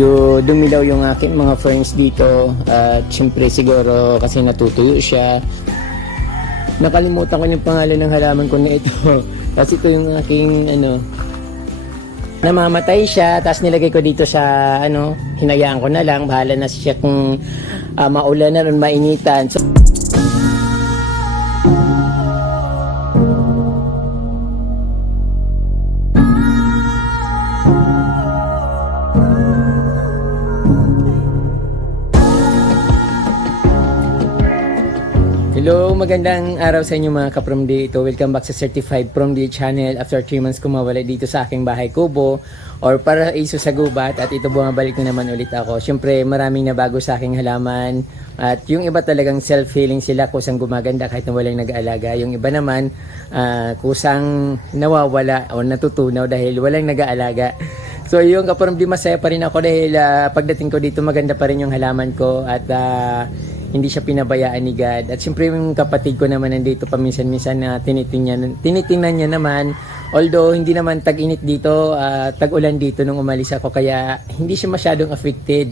medyo dumilaw yung aking mga friends dito at syempre siguro kasi natutuyo siya. Nakalimutan ko yung pangalan ng halaman ko na ito. Kasi ito yung aking ano namamatay siya tapos nilagay ko dito sa ano hinayaan ko na lang. Bahala na siya kung uh, maulan na mainitan. So, magandang araw sa inyo mga ka-From D. Ito, welcome back sa Certified From D channel. After 3 months ko mawala dito sa aking bahay kubo or para iso sa gubat at ito bumabalik na naman ulit ako. Siyempre, maraming nabago sa aking halaman at yung iba talagang self-healing sila kusang gumaganda kahit na walang nag-aalaga. Yung iba naman ah, kusang nawawala o natutunaw dahil walang nag-aalaga. So yung ka-From D, masaya pa rin ako dahil ah, pagdating ko dito maganda pa rin yung halaman ko at ah, hindi siya pinabayaan ni God. At siyempre yung kapatid ko naman nandito paminsan-minsan na tinitingnan, tinitingnan niya naman. Although hindi naman tag-init dito, ah, tag-ulan dito nung umalis ako kaya hindi siya masyadong affected.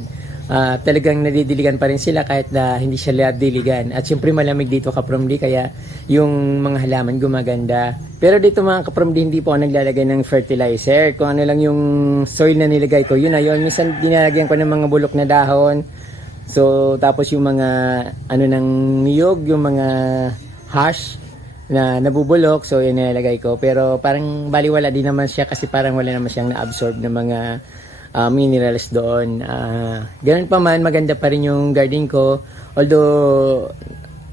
Ah, talagang nadidiligan pa rin sila kahit na hindi siya diligan. At siyempre malamig dito kapromdi kaya yung mga halaman gumaganda. Pero dito mga kapromdi hindi po ako naglalagay ng fertilizer. Kung ano lang yung soil na nilagay ko, yun na yun. Minsan dinalagyan ko ng mga bulok na dahon. So, tapos yung mga ano ng niyog, yung mga hash na nabubulok, so yun nilalagay ko. Pero parang baliwala din naman siya kasi parang wala naman siyang na-absorb ng mga ah, minerals doon. Ah, ganun pa man, maganda pa rin yung garden ko. Although,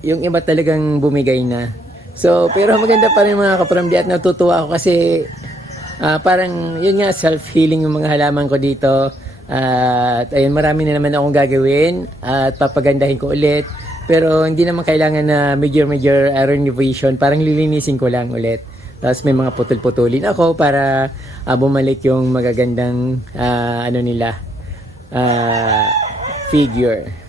yung iba talagang bumigay na. So, pero maganda pa rin mga kapramdi at natutuwa ako kasi Ah, parang yun nga self-healing yung mga halaman ko dito. at ayun, marami na naman akong gagawin at papagandahin ko ulit. Pero hindi naman kailangan na major major uh, renovation. Parang lilinisin ko lang ulit. Tapos may mga putol-putulin ako para ah, bumalik yung magagandang ah, ano nila ah, figure.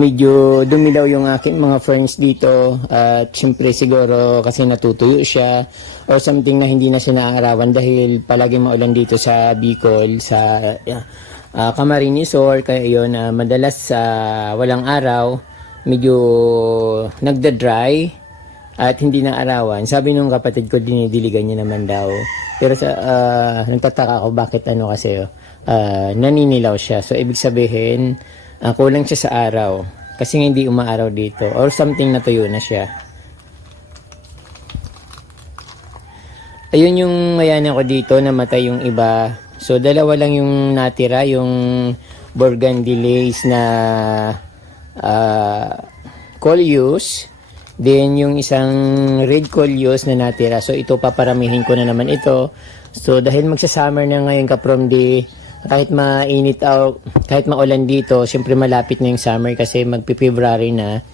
Medyo dumilaw yung aking mga friends dito at syempre siguro kasi natutuyo siya or something na hindi na siya naaarawan dahil palagi maulan dito sa Bicol sa uh, Camarines or kaya yun ah, madalas sa walang araw medyo nagda-dry at hindi na arawan. Sabi nung kapatid ko dinidiligan niya naman daw. Pero sa ah, nagtataka ako bakit ano kasi ah, naninilaw siya. So ibig sabihin ah, kulang siya sa araw kasi hindi umaaraw dito or something natuyo na siya. Ayun yung mayanan ko dito, namatay yung iba. So, dalawa lang yung natira, yung Burgundy Lace na uh, Coleus. Then, yung isang Red Coleus na natira. So, ito paparamihin ko na naman ito. So, dahil magsa-summer na ngayon ka from the kahit mainit out, kahit maulan dito, syempre malapit na yung summer kasi magpi-February na.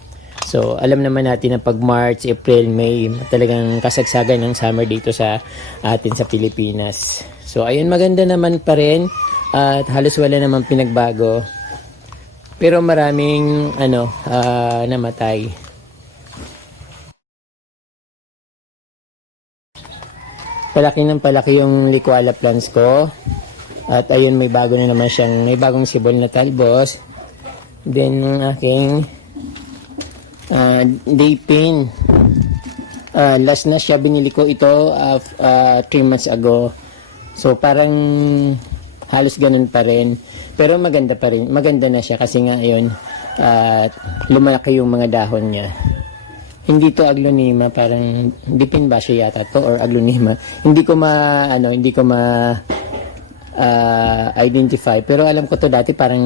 So, alam naman natin na pag March, April, May, talagang kasagsagan ng summer dito sa atin sa Pilipinas. So, ayun, maganda naman pa rin at halos wala naman pinagbago. Pero maraming, ano, ah, namatay. Palaki ng palaki yung likwala plants ko. At ayun, may bago na naman siyang, may bagong sibol na talbos. Then, yung aking uh, day pin. Ah, last na siya binili ko ito 3 months ago. So parang halos ganun pa rin. Pero maganda pa rin. Maganda na siya kasi nga yun ah, lumalaki yung mga dahon niya. Hindi to aglonema, parang dipin ba siya yata to or aglonema. Hindi ko ma ano, hindi ko ma ah, identify. Pero alam ko to dati parang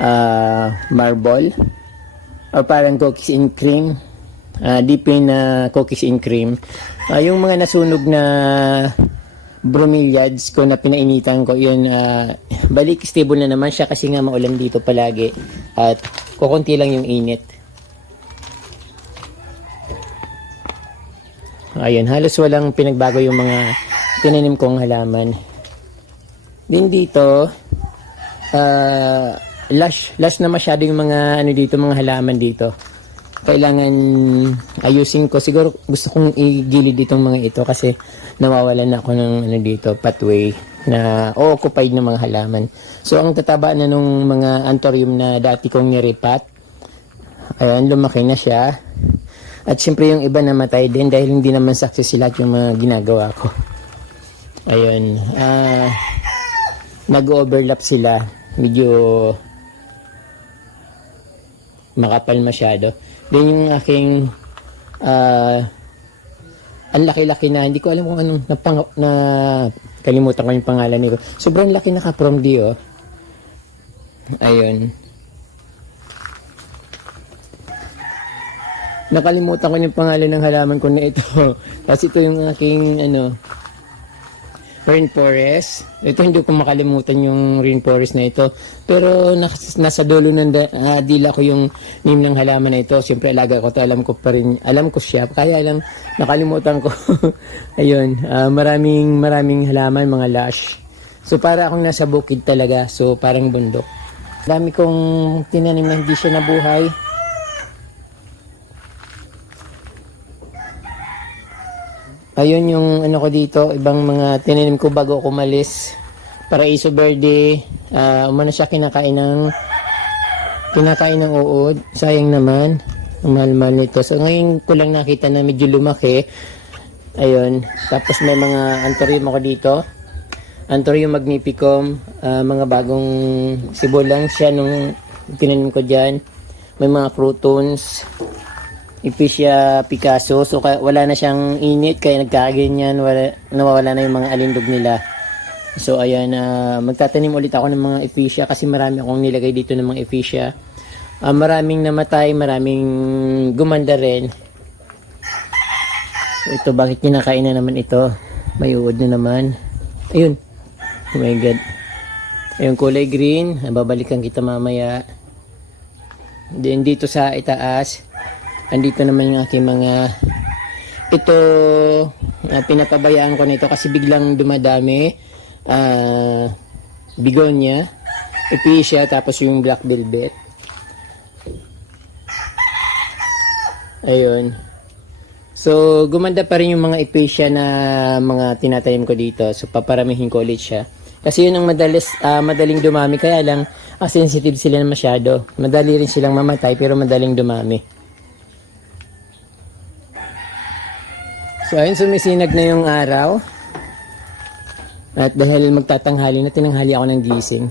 ah, marble or parang cookies and cream. Uh, dipin na cookies and cream. Ah, yung mga nasunog na bromeliads ko na pinainitan ko, yun, ah, balik stable na naman siya kasi nga maulan dito palagi. At kukunti lang yung init. Ayun, halos walang pinagbago yung mga tinanim kong halaman. Din dito, ah lush, lush na masyado yung mga ano dito, mga halaman dito. Kailangan ayusin ko. Siguro gusto kong igilid itong mga ito kasi nawawalan na ako ng ano dito, pathway na occupied ng mga halaman. So ang tataba na nung mga anthurium na dati kong niripat, ayan, lumaki na siya. At siyempre yung iba namatay din dahil hindi naman success lahat yung mga ginagawa ko. Ayun. Ah, nag-overlap sila. Medyo makapal masyado. Then yung aking ah ang laki-laki na, hindi ko alam kung anong napang, na kalimutan ko yung pangalan nito. Sobrang laki na ka from di oh. Ayun. Nakalimutan ko yung pangalan ng halaman ko na ito. Kasi ito yung aking ano rainforest. Ito hindi ko makalimutan yung rainforest na ito. Pero nas, nasa dulo ng ah, dila ko yung name ng halaman na ito. Siyempre alaga ko to, alam ko pa rin, alam ko siya. Kaya lang nakalimutan ko. Ayun, ah, maraming maraming halaman, mga lush. So para akong nasa bukid talaga. So parang bundok. Dami kong tinanim na hindi siya nabuhay. Ayun yung ano ko dito, ibang mga tinanim ko bago ako umalis. Paraiso Verde, ah umano siya kinakain ng kinakain ng uod. Sayang naman. Mahal-mahal nito. So ngayon ko lang nakita na medyo lumaki. Ayun. Tapos may mga anthurium ako dito. Anthurium magnificum. ah, mga bagong sibol lang siya nung tinanim ko dyan. May mga croutons. Ephesia Picasso. So kaya wala na siyang init kaya nagkakaganyan, wala nawawala na yung mga alindog nila. So ayan, ah, magtatanim ulit ako ng mga Ephesia kasi marami akong nilagay dito ng mga Ephesia. Ah, maraming namatay, maraming gumanda rin. So, ito bakit kinakain na naman ito? May uod na naman. Ayun. Oh my god. Ayun kulay green, babalikan kita mamaya. Then dito sa itaas, andito naman yung aking mga ito uh, pinapabayaan ko na ito kasi biglang dumadami ah, uh, bigonya episya tapos yung black velvet. Ayun. So gumanda pa rin yung mga episya na mga tinatanim ko dito. So paparamihin ko ulit siya. Kasi yun ang madalis, uh, madaling dumami. Kaya lang uh, sensitive sila na masyado. Madali rin silang mamatay pero madaling dumami. So, ayun, sumisinag na yung araw. At dahil magtatanghali na, tinanghali ako ng gising.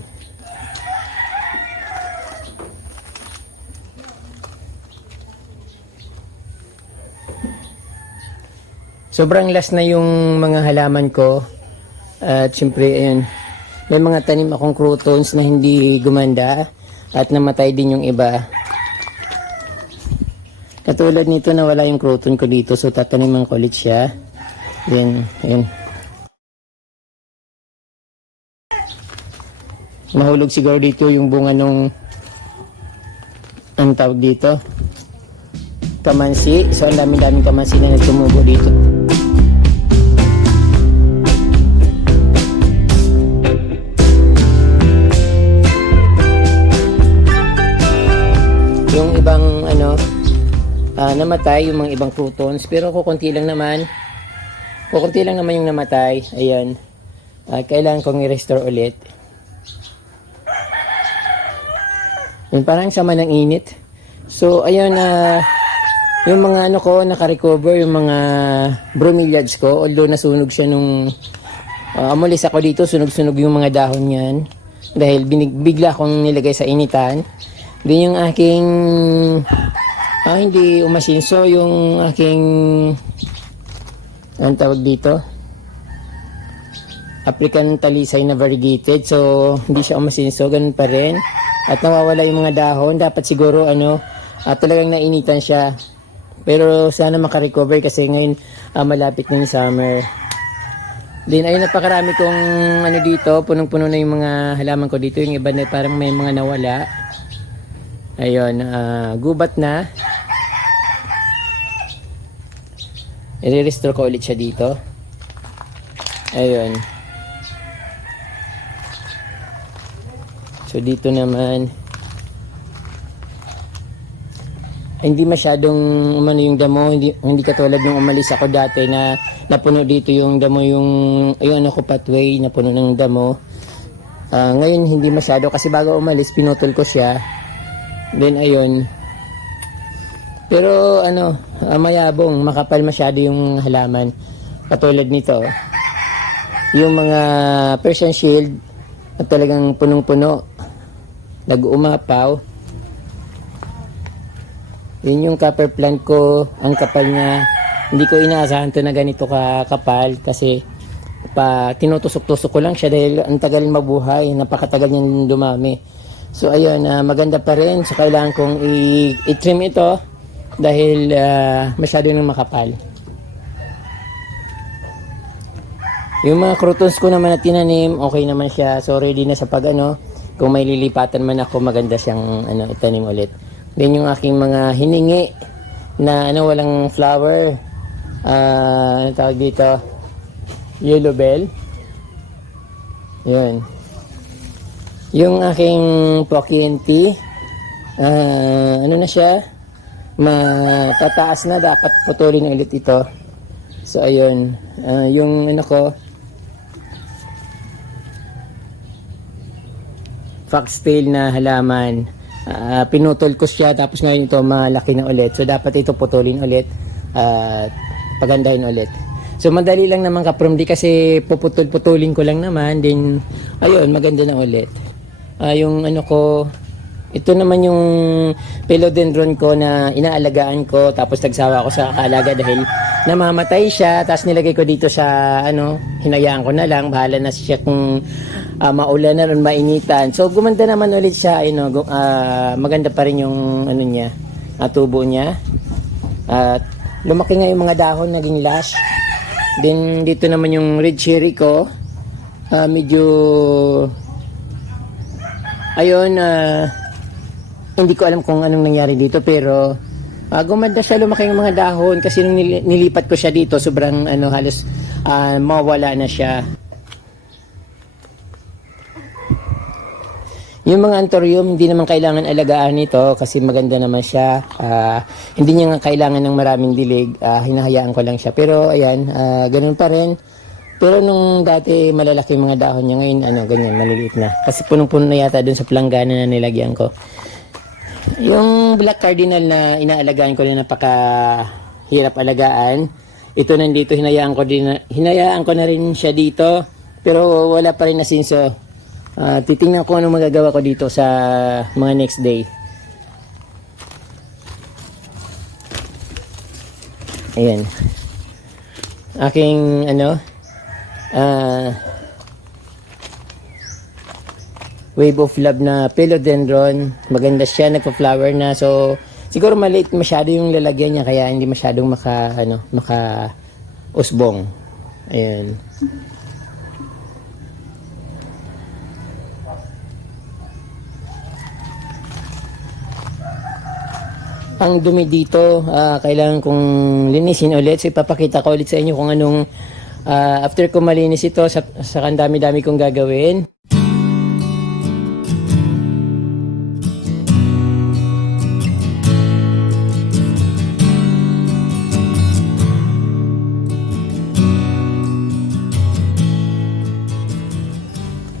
Sobrang last na yung mga halaman ko. At syempre, ayun, may mga tanim akong croutons na hindi gumanda at namatay din yung iba. Katulad nito nawala yung crouton ko dito so tataniman ko ulit siya. Yan, yan. Mahulog siguro dito yung bunga nung ang tawag dito kamansi. So ang dami-daming kamansi na nagtumubo dito. Namatay, yung mga ibang croutons, pero kukunti lang naman. Kukunti lang naman yung namatay. Ayan. Ah, kailangan kong i-restore ulit. Yun, parang sama ng init. So, ayun na yung mga ano ko, naka-recover, yung mga bromeliads ko, although nasunog siya nung uh, amulis ako dito, sunog-sunog yung mga dahon niyan. Dahil binig, bigla akong nilagay sa initan. Din yung aking, ah, hindi umasinso, yung aking, anong tawag dito? African talisay na variegated. So, hindi siya umasinso, ganun pa rin. At nawawala yung mga dahon. Dapat siguro, ano, at talagang nainitan siya. Pero sana makarecover kasi ngayon ah, malapit na yung summer. Din ayun napakarami kong ano dito, punong-puno na yung mga halaman ko dito. Yung iba na parang may mga nawala. Ayun, ah, gubat na. I-restore ko ulit siya dito. Ayun. So dito naman ay, hindi masyadong umano yung damo, hindi, hindi katulad nung umalis ako dati na napuno dito yung damo yung yung ano ko pathway napuno ng damo. Ah, ngayon hindi masyado kasi bago umalis pinutol ko siya. Then ayun. Pero ano, mayabong, makapal masyado yung halaman. Katulad nito. Yung mga Persian shield at talagang punong-puno nag-umapaw. Yun yung copper plant ko, ang kapal niya. Hindi ko inaasahan to na ganito kakapal kasi pa tinutusok-tusok ko lang siya dahil ang tagal mabuhay, napakatagal niyang dumami. So ayun, ah, maganda pa rin. So kailangan kong i-trim ito dahil ah, masyado nang makapal. Yung mga croutons ko naman na tinanim, okay naman siya. So ready na sa pag ano, kung may lilipatan man ako, maganda siyang ano, itanim ulit. Then yung aking mga hiningi na ano, walang flower. Ah, ano tawag dito? Yellow bell. Yun. Yung aking Pocky ah, ano na siya? Matataas na, dapat putulin ulit ito. So, ayun. Ah, yung ano ko, foxtail na halaman. Ah, pinutol ko siya tapos ngayon ito malaki na ulit. So dapat ito putulin ulit at pagandahin ulit. So madali lang naman ka from di kasi puputol-putulin ko lang naman din ayun maganda na ulit. Ah, yung ano ko ito naman yung philodendron ko na inaalagaan ko tapos nagsawa ako sa kaalaga dahil namamatay siya tapos nilagay ko dito sa ano hinayaan ko na lang bahala na siya kung ah, maulan na rin mainitan so gumanda naman ulit siya ano gu- ah, maganda pa rin yung ano niya ah, tubo niya. At lumaki nga yung mga dahon naging lush then dito naman yung red cherry ko. Ah, medyo ayun ah hindi ko alam kung anong nangyari dito pero ah, gumanda siya lumaki yung mga dahon kasi nung nili- nilipat ko siya dito sobrang ano halos ah, mawala na siya Yung mga anthurium, hindi naman kailangan alagaan ito kasi maganda naman siya. Ah, hindi niya nga kailangan ng maraming dilig. Ah, hinahayaan ko lang siya. Pero ayan, ah, ganun pa rin. Pero nung dati malalaki mga dahon niya, ngayon ano, ganyan, maliliit na. Kasi punong-puno na yata dun sa planggana na nilagyan ko. Yung black cardinal na inaalagaan ko na napaka hirap alagaan. Ito nandito hinayaan ko din na- hinayaan ko na rin siya dito pero wala pa rin nasinso. Ah, titingnan ko ano magagawa ko dito sa mga next day. Ayan. Aking ano ah Wave of Love na philodendron. Maganda siya, nagpa-flower na. So, siguro maliit masyado yung lalagyan niya kaya hindi masyadong maka, ano, maka usbong. Ayan. Ang dumi dito, ah, kailangan kong linisin ulit. So, ipapakita ko ulit sa inyo kung anong ah, after ko malinis ito, sa, sa dami-dami kong gagawin.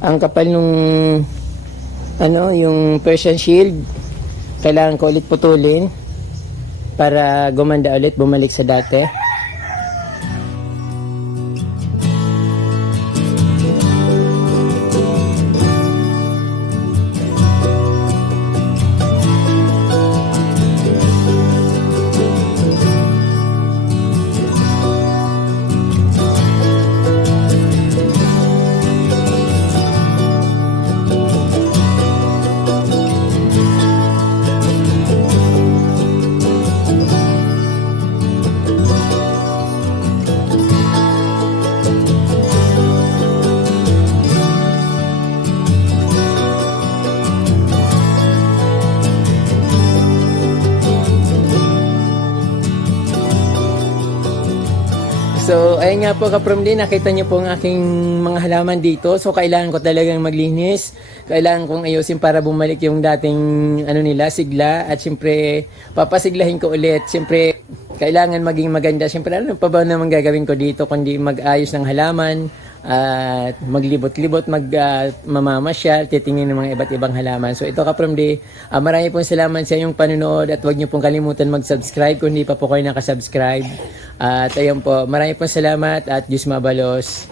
Ang kapal nung ano, yung Persian Shield kailangan ko ulit putulin para gumanda ulit, bumalik sa dati. Ayun nga po kaprom din, nakita niyo po ang aking mga halaman dito. So, kailangan ko talagang maglinis. Kailangan kong ayusin para bumalik yung dating ano nila, sigla. At siyempre, papasiglahin ko ulit. Siyempre, kailangan maging maganda. Siyempre, ano pa ba naman gagawin ko dito kundi mag-ayos ng halaman at maglibot-libot, mag ah, mamamasyal, titingin ng mga iba't ibang halaman. So ito ka from the, ah, marami pong salamat sa inyong panunood at huwag niyo pong kalimutan mag-subscribe kung hindi pa po kayo nakasubscribe. At ayun po, marami pong salamat at Diyos mabalos.